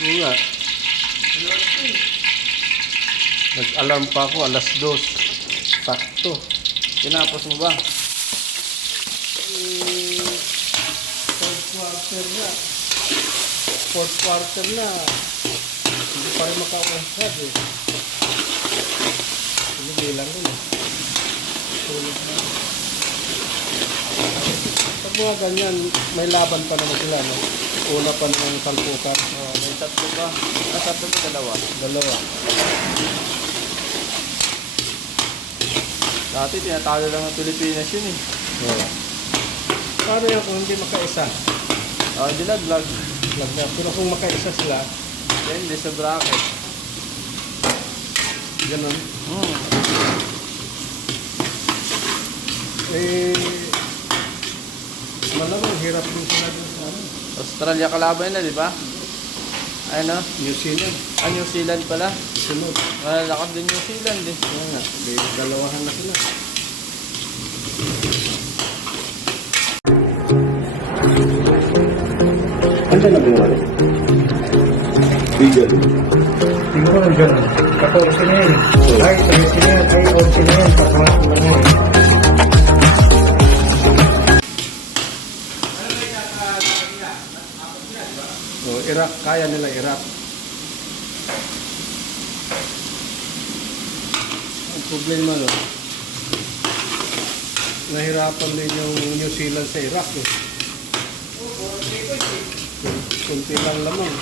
Oo nga. Nag-alarm pa ako, alas 2. Sakto. Tinapos mo ba? Fourth quarter na. Fourth quarter na. Hindi pa rin makakonsad eh. Hindi lang rin eh. Tulog na. Pag mga ganyan, may laban pa naman sila, no? Una pa ng salpukan. Oh, may tatlo ba? Tatlo ba dalawa? Dalawa. Dati tinatalo lang ng Pilipinas yun eh. Oo. Paano yan kung hindi makaisa? Hindi nag-vlog. Lag na. Pero kung makaisa sila, Hindi sa bracket. ganun. Hmm. Eh, malamang hirap din sila dun sa ano, Australia kalaban na, di ba? Ayun no? New Zealand. New Zealand pala. Sunod. Malalakad din New Zealand eh. Kaya nga, may dalawahan na sila. Ano na ba yun? Bigyan. Siguro nandiyan. 14 na yan. Ay, 17 na yan. Ay, 11 na yan. Papangat na yan. So, Iraq, kaya nila Iraq. Ang problema no, nahirapan din yung New Zealand sa Iraq eh. Kunti lang lamang.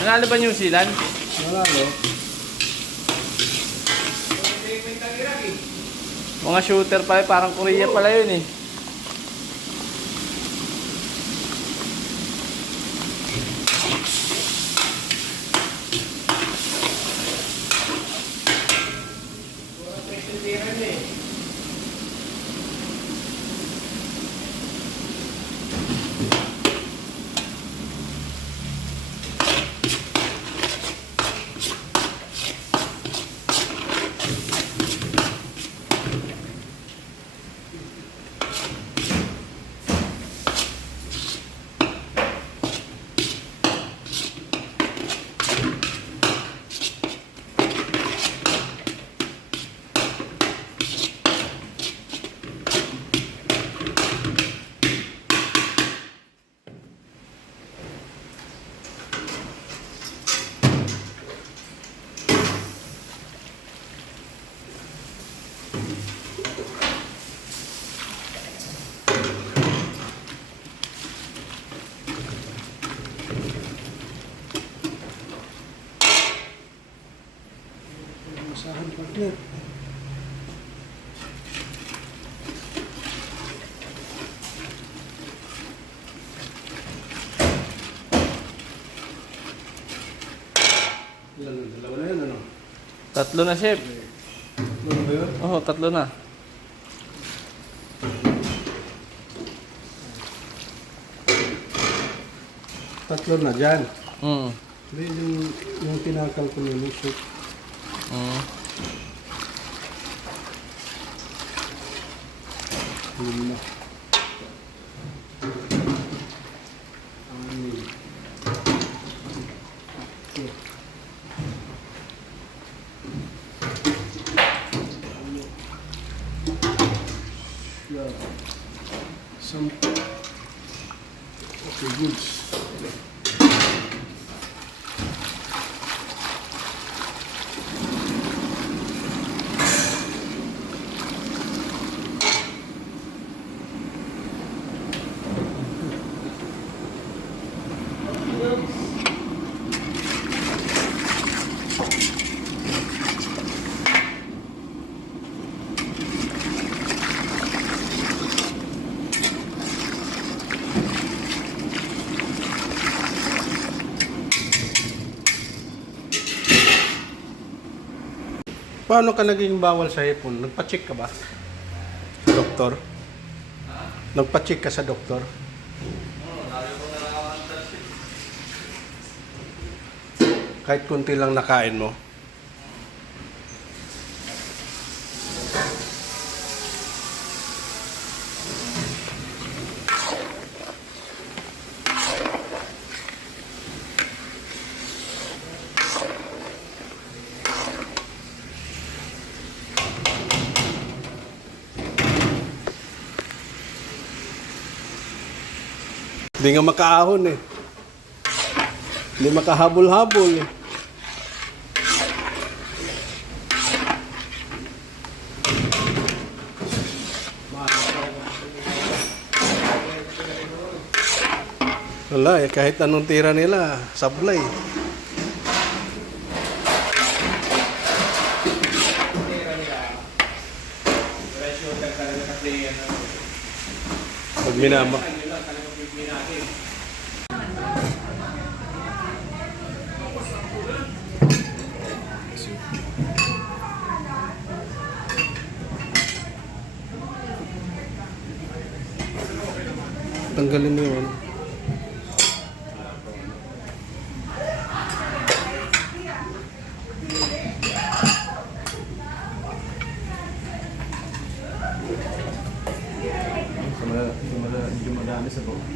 Nanalo ba New Zealand? Nanalo. Mga shooter pala, parang Korea pala yun eh. Masahan partner. Ilan na? Dalawa na yan, ano? Tatlo na, chef. Ano ba yun? Oo, tatlo na. Tatlo na dyan. Hmm. Hindi yung tinakal ko yung lusok. Hmm. Yun na. Okay. Yeah. Some okay, goods. Paano ka naging bawal sa hipon? Nagpa-check ka ba? Sa doktor? Nagpa-check ka sa doktor? Kahit kunti lang nakain mo? Hindi nga makaahon eh. Hindi makahabol-habol eh. Wala eh, kahit anong tira nila, sablay. Pag minama. Tanggalin mo yun. Medyo madami sa bawah.